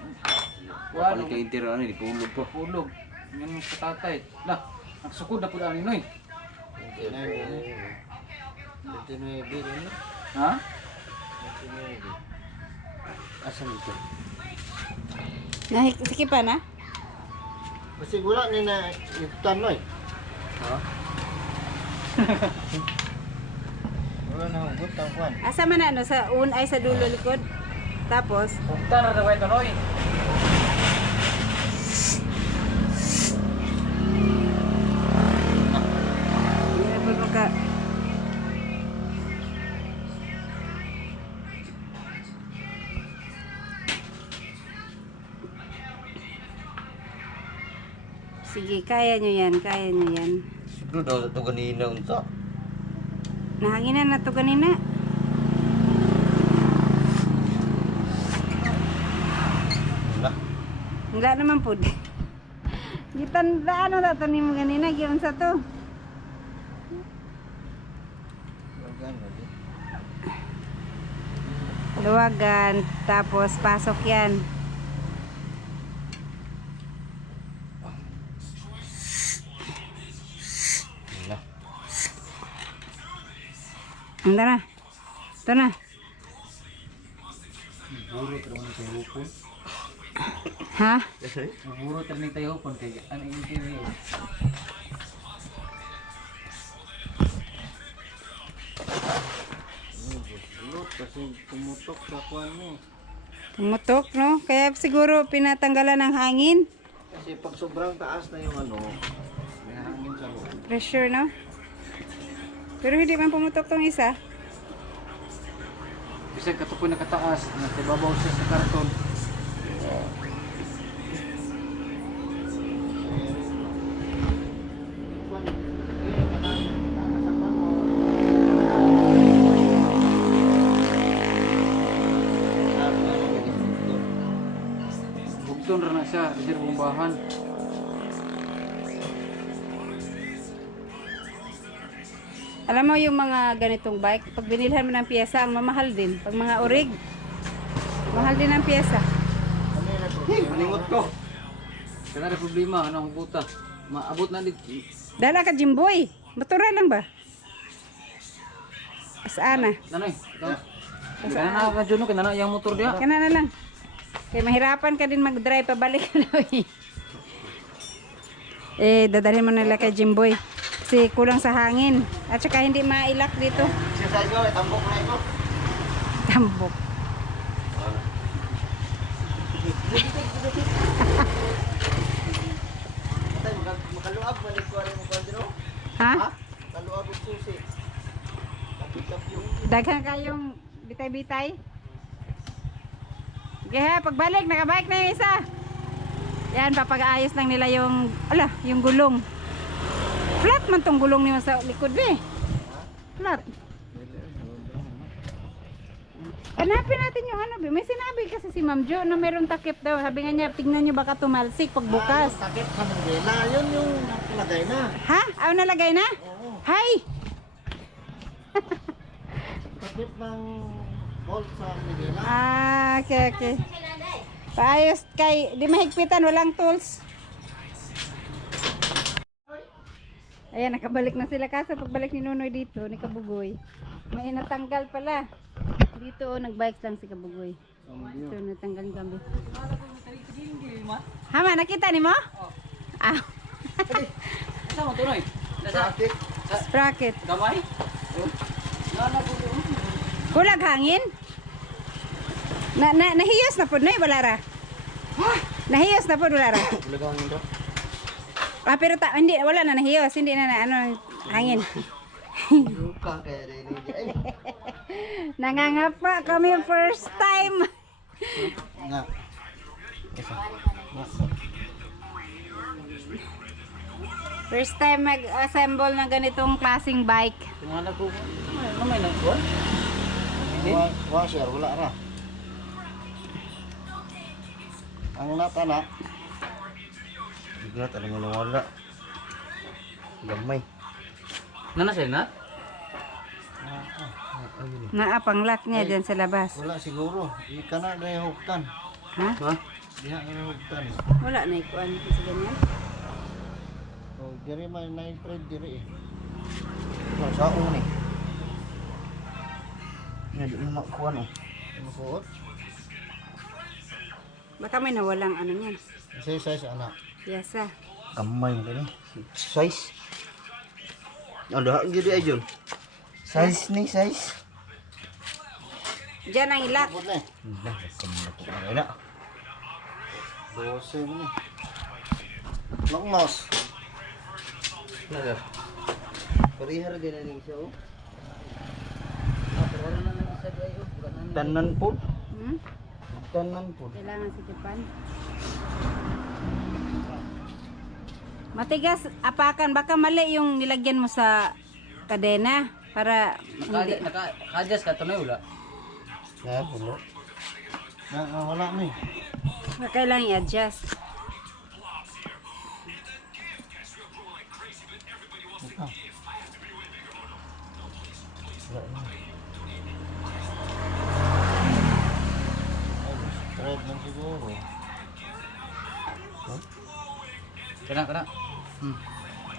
Wala kay interior ani di pulog po. pulog. Yan sa tatay. Lah, nagsukod na pud ani noy. Ito na yung biro niya. Ha? Asan ito? Sikipan na? Kasi wala ni na iputan Noy. Ha? Wala na hugot ang kuan. Asa man na, ano, sa ay sa dulo likod. Tapos, Ukta na daw ito noy. hindi na po maka... Sige, kaya nyo yan, kaya nyo yan. Siguro daw ito ganina unta. Nahanginan na to kanina. Wala. Wala naman po. Gitanda ano na to ni mo ganina, giyon sa to. Luwagan, tapos pasok yan. Wala. Anda na. Ito na. Buro terus tayo hupon. Ha? Buro terus tayo hupon kay ano yung TV. Ulot kasi pumutok sa kuwan mo. Tumutok, no? Kaya siguro pinatanggalan ng hangin. Kasi pag sobrang taas na yung ano, may hangin sa loob. Pressure, no? Pero hindi man pumutok tong isa. Bisa katupoy nakataas, natibabaw siya sa karton. Bugton ra na siya, hindi bumbahan. Alam mo yung mga ganitong bike, pag binilhan mo ng pyesa, ang mamahal din. Pag mga orig, mahal din ang pyesa. Maningot ko. Kaya na problema, ano ang buta. Maabot na dito. Dala ka, Jimboy. Motora lang ba? Asana. Nanoy, ito. Kaya na ka dyan, kaya na yung motor dia. Kana na lang. Kaya mahirapan ka din mag-drive pabalik na. Dadalhin mo nila kay Jimboy. Kasi kulang sa hangin. At saka hindi mailak dito. Siya sa inyo, tambok na ito. Tambok. Matay, makaluab, balik ko rin mo kwadro. Ha? Makaluab yung susi. Kapit-kap yung Daghan kayong bitay-bitay. Okay ha, pagbalik, nakabike na yung isa. Yan, papag-aayos lang nila yung, yung gulong. Flat man tong gulong niyo sa likod eh. Flat. Hanapin natin yung ano, may sinabi kasi si Ma'am Jo na meron takip daw. Sabi nga niya, tignan niyo baka tumalsik pag bukas. takip sa Mandela. Yun yung nakalagay na. Ha? Aw nalagay na? Oo. Hay! Takip ng bolt sa Mandela. Okay. Paayos kay, di mahigpitan, walang tools. Ayan, nakabalik na sila kaso pagbalik ni Nunoy dito, ni Kabugoy. May natanggal pala. Dito, nagbike lang si Kabugoy. Ito, natanggal yung gamit. Hama, nakita ni mo? Ah, Saan mo tuloy? Takip. sprocket. Gamay? Kulag hangin? Nahiyos na po, Noy, Balara. Nahiyos na po, Balara. Talagang ito. Pero hindi, wala na nahiyos. Hindi na ano, hangin. Luka kaya rin. Ay, Nangangapa kami first time. nga. First time mag-assemble ng ganitong klaseng bike. Tingala ko. Ano may nagkuhan? Washer, wala ra. Ang nata na. Bigat, ano mo nawala. Gamay. Nana siya na? Naapang lock niya dyan sa labas. Wala siguro. Di ka na na huktan. Ha? Ha? Di na na huktan. Wala na ikuan sa ganyan. Oh, diri man na imprint diri eh. Ano sa ako ni? Hindi mo makuha no. Ano suot? Baka may nawalang ano niyan. Size anak. Yasa. Gamay mo din. Size. Ada hak gede aja. Size ni size. Diyan ang ilak. Put na. Dah, kamu ko na. 12 mo ni. Longnos. Nada. Parihar din na siya oh. Tanan po. Hmm? Tanan po. Kailangan sitipan. Matigas, apakan. Baka mali yung nilagyan mo sa kadena. Para hindi. Naka-adjust ka, ito na wala. Na, wala. Wala na eh. Kailangan i-adjust. Straight lang siguro. Kena.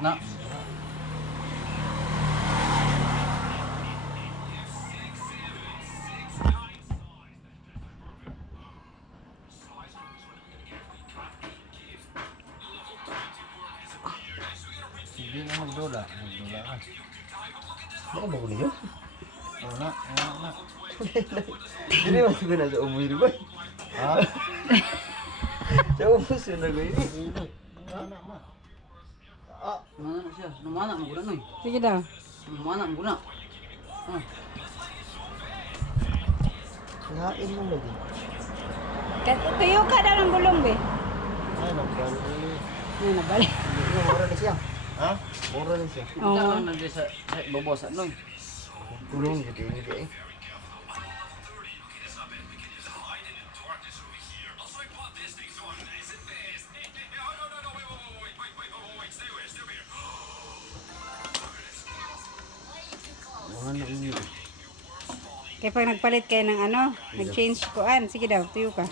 Na. Hindi na magdula. Magdula ka. Baka ba ko niyo? Wala. Hindi mo siguro na sa umuwi di ba? Ha? Sa ubos yun na gawin. Wala. Mana na siya? Numana mo guna noy. Sige daw. Numana mo guna. Lain mo lagi. Tuyo ka daw ng bulong, be. Ay, nagbali. Ay, nabalik. Mura na siya. Ha? Mura na siya. Oo. Ito na di sa babosa noy. Tulong gitu ini eh. Mana ini? Kaya pag nagpalit kayo ng ano, nag-change kuan. Sige daw, tuyo ka.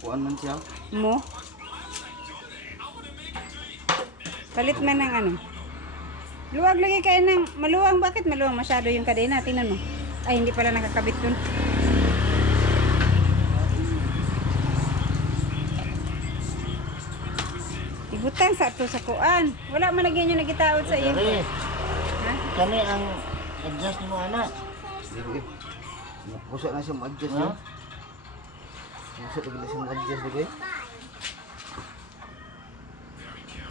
Kuan man siya. Mo. Palit man ng ano. Luwag lagi kayo ng maluwang. Bakit maluwang? Masyado yung kadena. Tingnan mo. Ay, hindi pala nakakabit dun. Ibutang sa to sa kuan. Wala man lagi nyo nagitaod sa iyo. Kani, Ha? kani ang adjust mo anak. Pusa na siya mag-adjust Ha? yun. Pusa na siya mag-adjust lagi.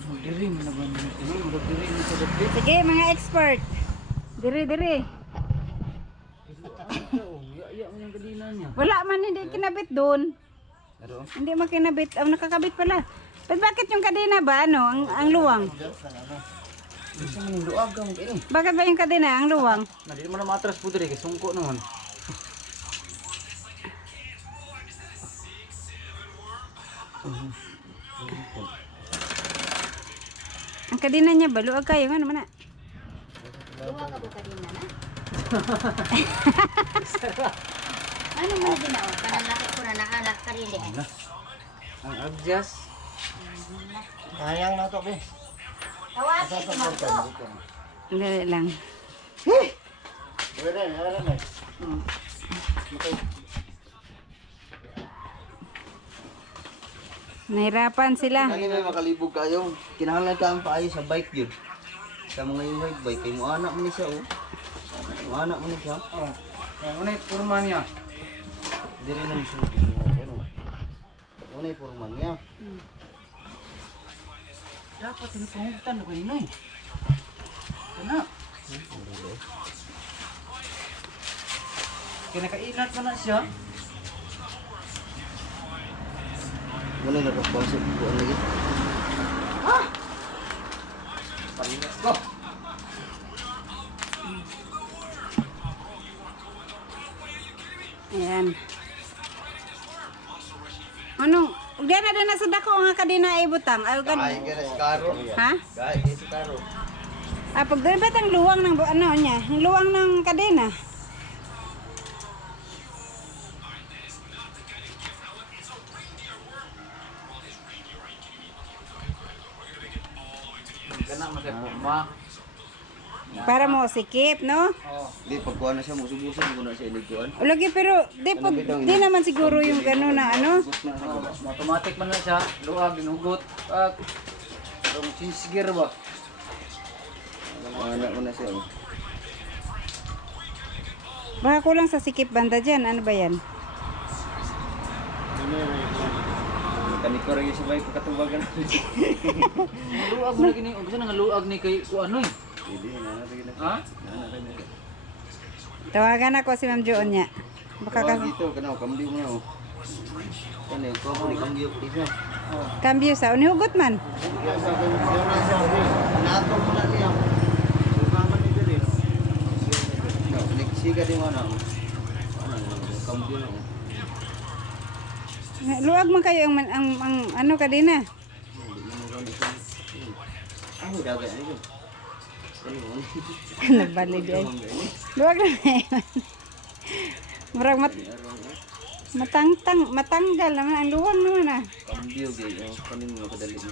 Magdiri mo na ba? Magdiri mo sa gabi. Sige, mga expert. Diri. Iya mo yung kadina niya. Wala man hindi kinabit doon. Pero Hindi makinabit. Ang nakakabit pala. But bakit yung kadena ba? Ano? Ang luwang. Gusto mo yung luag ka mo kayo. Bakit ba yung kadena? Ang luwang. Na di mo na matras po diri kay sungko naman. Ang kadena niya ba? Luwag kayo. Ano man na? Luwa ka buka din na. Ano man ginawa? Panalaki ko na naanak ka rin eh. Ang adjust. Sayang na to, be. Tawasi si Marco. Dali lang. Wala na. Nahirapan sila. kanina makalibog kayo. Kinahanglan ka ang paayo sa bike yun. Sa mga yung bike kay mo anak mo ni siya oh. Mo anak mo ni siya. Oh. Yan unay purma niya. Diri na siya. Unay purman niya. Dapat ini pangutan ko ni noy. Kana. Kinakainat man na siya. Muna nakapasok ko lagi. Palingas ko. Ayan. Anong? Diyan na din na sa dako nga kadena ibutang. Ay, Kaya ka na si Karo. ha? Kaya si Karo. Ah, pag doon ba't ang luwang ng ano niya? Ang luwang ng kadena. Kana man sa purma. Para mo sikip, no? Oh. Di pagkuha na siya mo subusan ko na sa iliguan. O lagi pero di naman siguro yung gano'n na ano. Automatic man na siya. Luag ginugot. Ang change gear ba? Anak mo na siya oh. Baka kulang sa sikip banda dyan. Ano ba yan? Kaniko rin yung sabay ko katubagan. Luag mo lagi ni. Gusto nang luag ni kay ano eh. Hindi na natin na. Ha? Tawagan ako si Ma'am Joon niya. Baka Kaya kasi. dito, kanaw, kamdi mo na oh. Kanaw, ko mo ni kamdi ko dito. Cambio sa unihugot man. Kaya sa kanya sabi, nato mo na niya. Sumaman ni Diris. Siga din mo na. Kambyo na. Luwag man kayo ang ano kadina. Ay, dagay ano yun? Nagbalid ay. Luwag na. Murag matanggal naman ang luwang naman ah. Kambyo gay. Kanin mo kadali mo.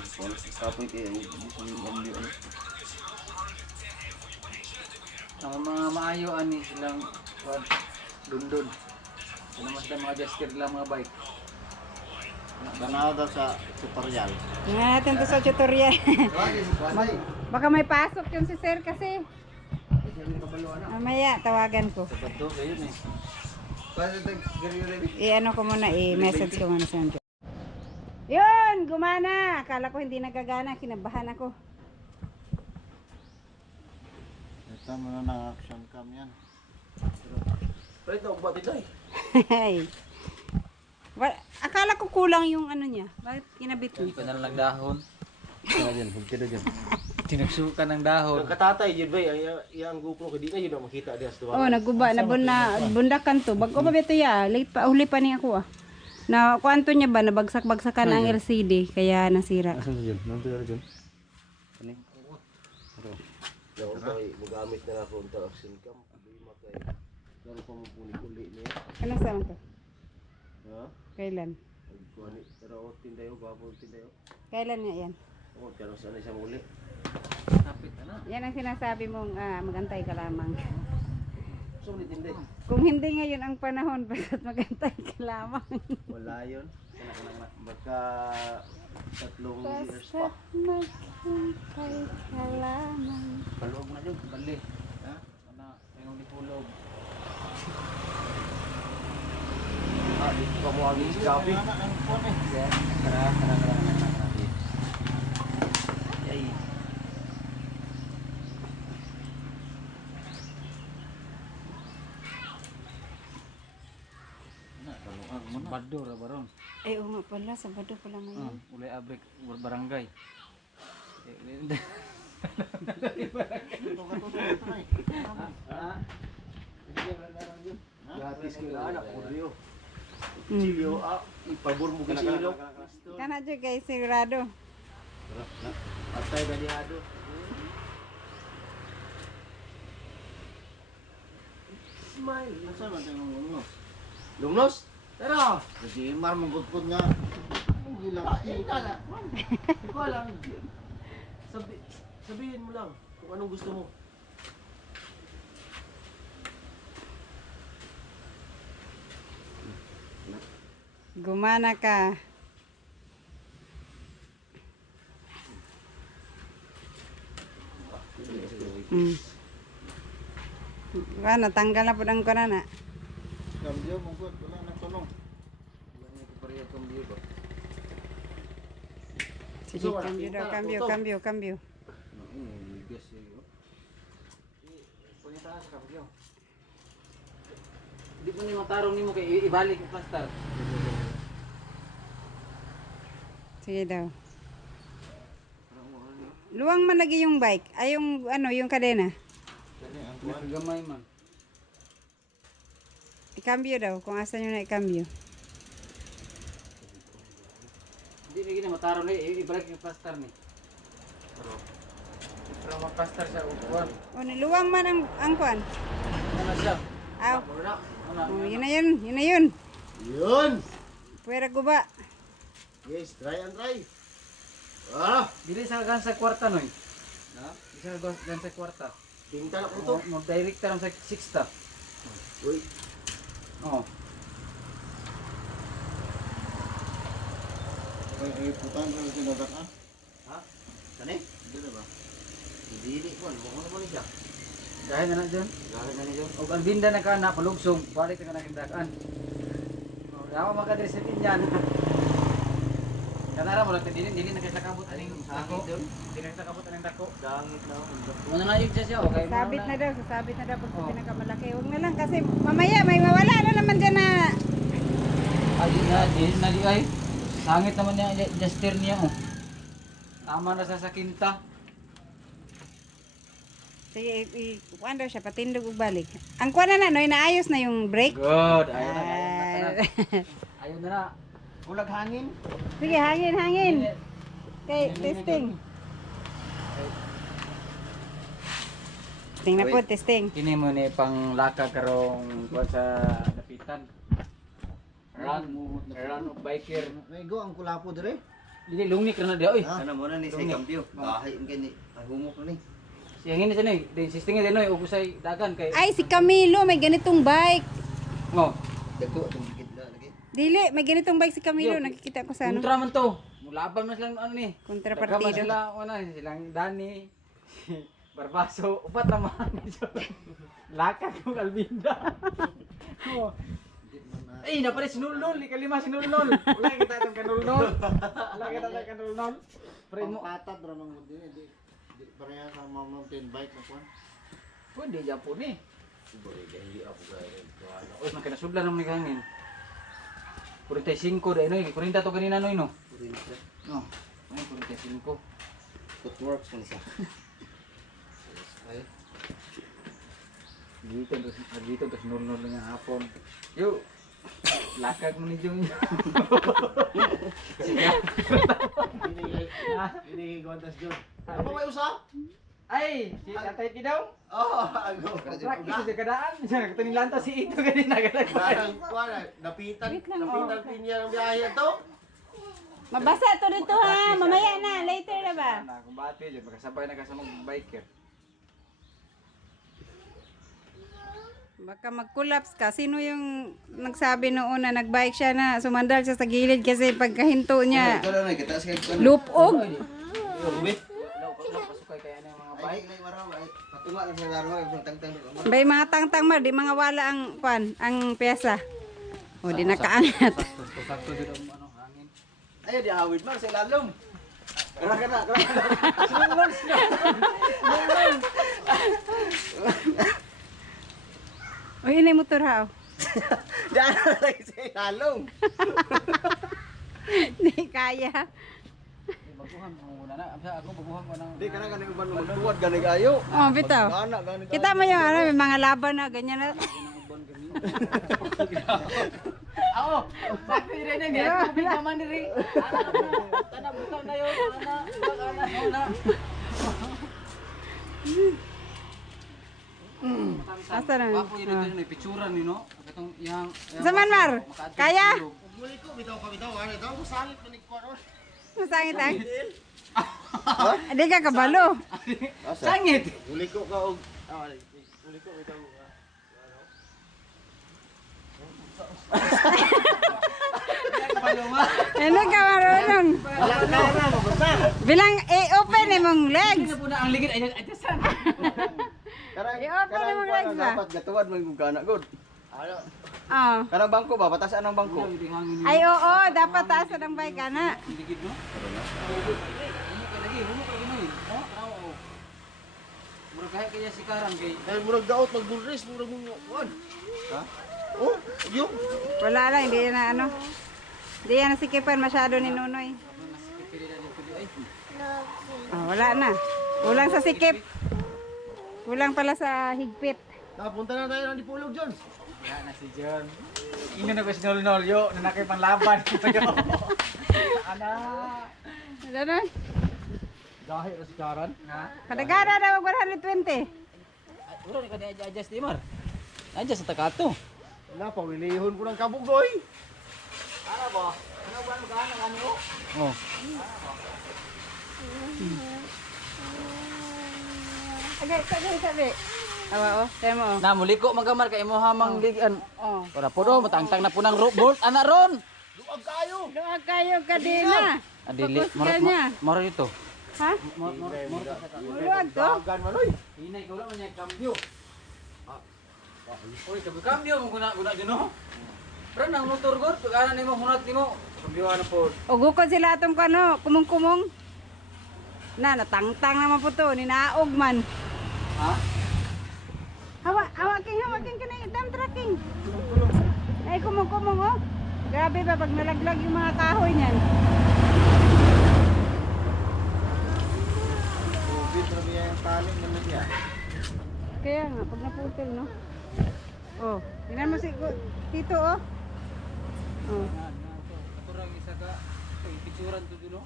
Kapoy kayo. Gusto mo kambyo. Ang mga maayo ani silang dundun. Sila mas na mga jasker lang mga bike. Tanaw daw sa tutorial. Tingnan natin to sa tutorial. Baka may pasok yun si sir kasi. Mamaya tawagan ko. Sabat to kayo ni. Pwede tag gari rin. I-ano ko muna, i-message ko muna sa Anjo. Yun! Gumana! Akala ko hindi nagagana, kinabahan ako. Ito mo na ng action cam yan. Pwede ako ba tiday? Akala ko kulang yung ano niya. Bakit kinabit Hindi niya? ko na lang dahon. Kaya dyan. Kaya dyan. Tinagsukan ng dahon. Katatay yun ba yung GoPro kadi na yun ang makita diya sa Oh, naguba na bundakan to. Bago pa beto ya, late pa huli pa ni ako ah. Na kwanto niya ba nabagsak-bagsakan ang LCD kaya nasira. Asan sa dyan? Nang tuloy dyan? Daw kay magamit na ako sa action cam. Di makay. Dari pa mo puli niya. Ano sa to? Ha? Kailan? Kuani pero tindayo gwapo tindayo. Kailan nga yan? Oh, pero sana siya muli. Kapit na. Yan ang sinasabi mong magantay ka lamang. So ni tinday. Kung hindi ngayon ang panahon, bakit magantay ka lamang? Wala yun. Baka 3 years pa. Maghintay ka lamang. Palog na dyan. Bali. Ha? Ano? Ayong dipulog. Ah, dito pa mo ang gabi. Kara. Yay. Bado ra baron. Ay, oo nga pala, Sabado pala ngayon. Ulay abrik barangay. Gratis kay anak ko rio. Mm. Chilio ipabor mo kisilo. Kana dyan guys, sigurado. Atay ganyado. Smile. Nasa man tayo ng Lumnos? Tara. Kasi mar magutpod nga. Ang gilang. Ikaw lang. Sabihin mo lang kung anong gusto mo. Gumana ka. Mm. Natanggal na po ng korana. Kambyo mo gud wala na tulong. Sige, cambio daw, cambio. Punita sa kabyo. Di mo ni matarong nimo kay ibalik yung plaster. Sige daw. Luwang man lagi yung bike. Ay, yung ano, yung kadena. Gamay man. I-cambio daw, kung asan nyo na i-cambio. Hindi lagi na matarong ni ibalik yung plaster ni. Pero ma-plaster siya upuan. O, niluwang man ang kuan. Ano siya? Aw. Wala. Oh, yun na yun. Yun. Puwera guba. Yes, try and try. Dili sa gan sa kwarta noy. Ha? Dili sa gan sa kwarta. Tingta na ko to. Mo direct lang sa sixta. Uy. Oh. Ay, putan sa sinadak ah. Ha? Kani? Dito ba? Dili ko, mo mo ni siya. Dahil na na dyan. Gari na niyo. O ang binda na ka na palugsong, balik na ka na kindakan. Yawa makadresetin yan. Kanara mo lang, dili na kayo sa kabot aning dako. Dili na sa kabot aning dako. Dangit na. Muna na yun siya okay. Sasabit na daw pag pinakamalaki. Huwag na lang kasi mamaya may mawala na naman dyan na. Ay, di ay. Sangit naman niya, adjuster niya oh. Tama na sa kinta. Sige, ano siya, patindog ug balik. Ang kuha na Noy, naayos na yung brake. Good. Ayun na. Ayun na na. Kulag hangin. Sige, hangin. Okay, testing. Testing na po, testing. Kini mo ni pang laka karong kuha sa dapitan. Run of biker. Naigo ang kulapo dire. Dili lungnik na di oy. Sana mo na ni sa kampyo. Bahay ang kini. Agumok na ni. Siya ngini sa noy, din sisting din noy ugusay dagan kay. Ay, si Camilo, may ganitong bike. Oh. Dako atong dikit na lagi. Dili, may ganitong bike si Camilo. Nakikita ko sa ano. Kontra man to. Mulaban man silang ano ni. Kontrapartido. Sila silang Dani, Barbaso, upat naman. Lakad yung Albinda. Oh. Ay, napare sinulnol, ikalima sinulnol. Wala kita itong kanulnol. Wala kita itong kanulnol. Pre mo. Pangkatat ra man din di pareha sa mountain bike na kuan. Pwede dyan po ni. Siguro hindi ako gaya. Uy, magkanasubla naman ni hangin. 45 dahil no, 40 to kanina no. No, ay 45. Footworks man siya. Ay. Dito to sinulnol lang ang hapon. Yo. Lakag mo ni Jung. Ini gontas jud. Apa may usa? Ay, si Tatay Pidaw. Oh, ago. Practice sa kadaan. Siya nagtanilanta si Ito kanina Parang kuan napitan pinya ng biyahe to. Mabasa to dito ha. Mamaya na, later na ba? Kung bati, dyan, magkasabay na kasamang biker. Baka mag-collapse ka. Sino yung nagsabi noon na nagbike siya na sumandal siya sa gilid kasi pagkahinto niya, Ito na kita sa kan. lupog. Ubi. Pasukay kaya na yung mga Ay, nay maraw ay patunga na sa laro ay tangtang. Bay mga tangtang mar, di mga wala ang kwan, ang pyesa. O di nakaangat. sakto dito ang ano, hangin. Ay, di hawid man sa lalom. Kana. O yun ay motor ha. Diyan na lagi sa lalom. Di kaya. Baguhan mo muna na. Ako baguhan mo ng... Di kana uban mo tuwad gani kayo. Oh, bitaw. Kita mo yung ano, may mga laban na ganyan na. Ako! Sakto yun rin yan. Tubig naman rin. Tanah butaw na yun. Ana. Asa na? Ako yun ito yung picturan ni no? Itong yang... Zaman Mar, kaya? Muli ko bitaw ano daw salit man ni kuan. Masangit ang? Hindi ka kabalo. Sangit! Muli ko ka og muli ko bitaw. Hindi ka marunong. Wala na mabasa. Bilang open mong legs. Hindi na po na ang ligid. Ay, saan? I-open mong legs ba? Dapat gatuwad man kung kana good. Ano? Oo. Kanang bangko ba? Batasan ang bangko. Ay oo, dapat taas ng bike ka na. Ligid no? Lagi, humo ka ginoy. Oh, oo. Murag kaya si Karang kay Dahil murag daot magbulris murag mo kuan. Ha? Oh, yung Wala lang, hindi yan na ano. Hindi yan nasikipan masyado ni Nunoy. Oh, wala na. Kulang sa sikip. Kulang pala sa higpit. napunta na tayo ng Dipolog Jones. wala na si John. Ino na ko si Nol yo, na nakay panlaban. Ana. Ano na? Dahil ra si Karan. Ha? Kadagara na mag 120. Uro ni ka adjust di Mar. Adjust sa takato. Wala pa wilihon ko ng kabugdoy. Ano ba? Ano ba magana kanyo? Oh. Sabi. Awa oh, tayo mo oh. Na muli ko magamar kay mo hamang ligan. Oh. Ora po do matangtang na punang bolt ana ron. Luag kayo. Doon kayo kadina. Adili Focus ka niya. moro dito. Ha? Luwag to? Gan man oy. Hinay ko lang niya cambio. Oy, sabi cambio mo guna dino. Pero nang motor gud pag-ana nimo hunat nimo. Cambio ana po. Ugukod sila atong kano, kumong-kumong. Na, natangtang naman po to, ninaog man. Ha? Hawaking ka na yung dump trucking. Ay, kumong-kumong oh. Grabe. grabe ba pag nalaglag yung mga kahoy niyan. Tubig na biya yung tali naman niya. Kaya nga, pag naputol, no? Oh, tingnan mo si Tito, oh. Oh. Ito lang isa ka, picturean to dito.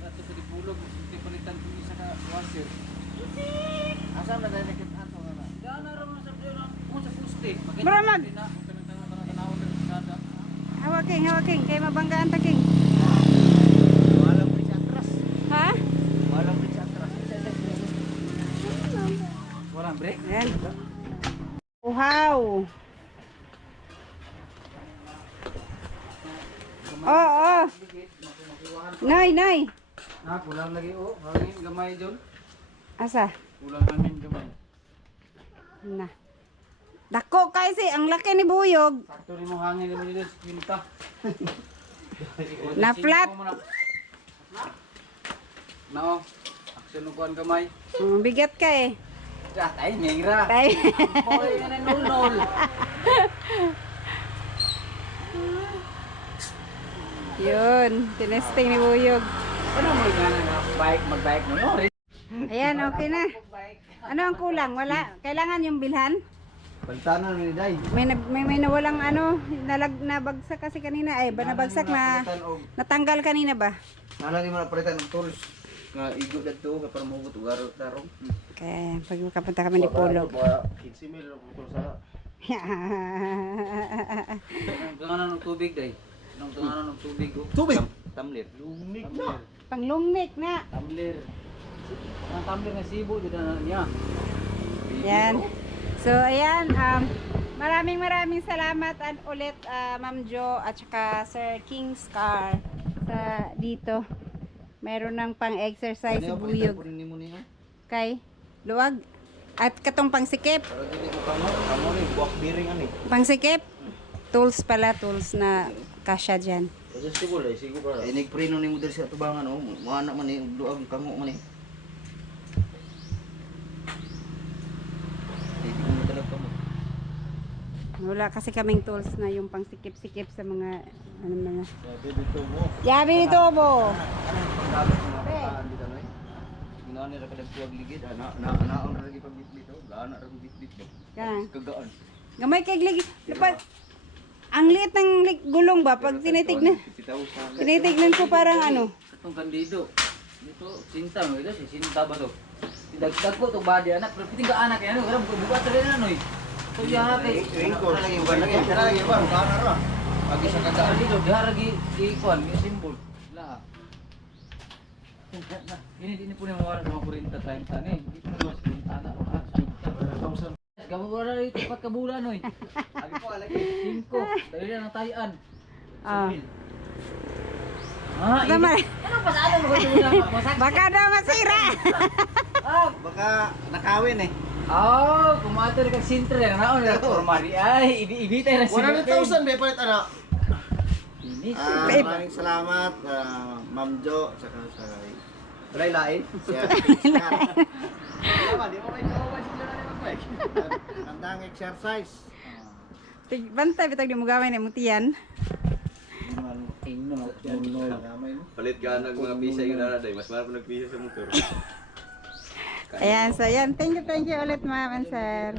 Ato sa dibulog, hindi palitan ko isa ka washer. Asa na dahil nakit ato nga na? Daan na rin sa dito na mo sa puste. Maramag! Hawaking, kay mabanggaan ta, King. Walang bridge atras. Ha? Walang bridge atras. Walang break. Yan. Uhaw. Oh. Nay. Na, kulang lagi oh. Hangin gamay dyan. Asa? Kulang namin gamay. Na. Dako kasi, ang laki ni Buyog. Sakto rin mo hangin mo dito sa pinta. Na flat. No. Action kuan gamay. Bigat ka eh. Tay, ngira. Tay. Boy, yan ang nol. Yun, tinesting ni Buyog. Ano mo yan na mag-bike mo? No, Ayan, okay na. Ano ang kulang? Wala. Kailangan yung bilhan? Pagtanan ni Day. May nawalang ano, nabagsak kasi kanina. Ay, ba nabagsak na natanggal kanina ba? Nalagi mo na palitan ng tools. Nga igo na ito, para mahugot ugaro tarong. Okay, pag makapunta kami ni Pulog. 15 mil ang tools sa. tunganan ng tubig day. Nang tunganan ng tubig oh. Tubig? Tamlir. Lumik na. Panglungnik na. Tamlir. Ang tamlir na sibo dito na niya. Yan. So, ayan. Maraming salamat at ulit Ma'am Jo at saka Sir King Scar sa dito. Meron ng pang-exercise si Buyog. Kay luwag. At katong pangsikip. Para dili ko kamo ni buwak bearing ani. Pangsikip. Tools pala. Tools na kasya dyan. Adjustable ay sige para. Inig preno ni mo diri sa tubangan oh. Mo ana man ni duag kango man ni. Wala kasi kaming tools na yung pangsikip-sikip sa mga ano mga. Sabi dito mo. Yabi nito bo. Ginani ra kada tuwag ligid ana on ra gi pagbitbit oh. Gaana ra bitbit ba. Kana. Kagaan. Gamay kay ligi. Dapat ang liit ng gulong ba pag tinitignan. Tinitignan ko parang ano. Katong kandido. Dito sinta mo ito si sinta ba to? Tidagdag ko to body anak pero piting ka anak yan ano garang bubuhat rin ano eh. So ya kay Ringko lagi ba lagi ba gaana ra. pagi sa kadaan dito diha lagi ikuan may symbol. La. Ini po ni mawala sa mga 40 times ani. Dito mo mas ana ro. Gamo ko na ito pat ka bulan oy. Agi po lagi 5. Dali na ng tayan. Ah. Tama. Ano pasado mo ko na masak. Baka daw masira. Baka nakawin eh. Oh, kumato ka sintre na naon na formal ay ibitay na 100,000 may palit ana. Inis. Maraming salamat Ma'am Jo saka sa lain. Siya. Di mo may kawan sila na mag-bike. Andang exercise. Bantay bitag di mo gamay na mutiyan. Palit ka ng mga pisa yung naraday. Mas marap nagpisa sa motor. Ayan, so yan. Thank you ulit ma'am and sir.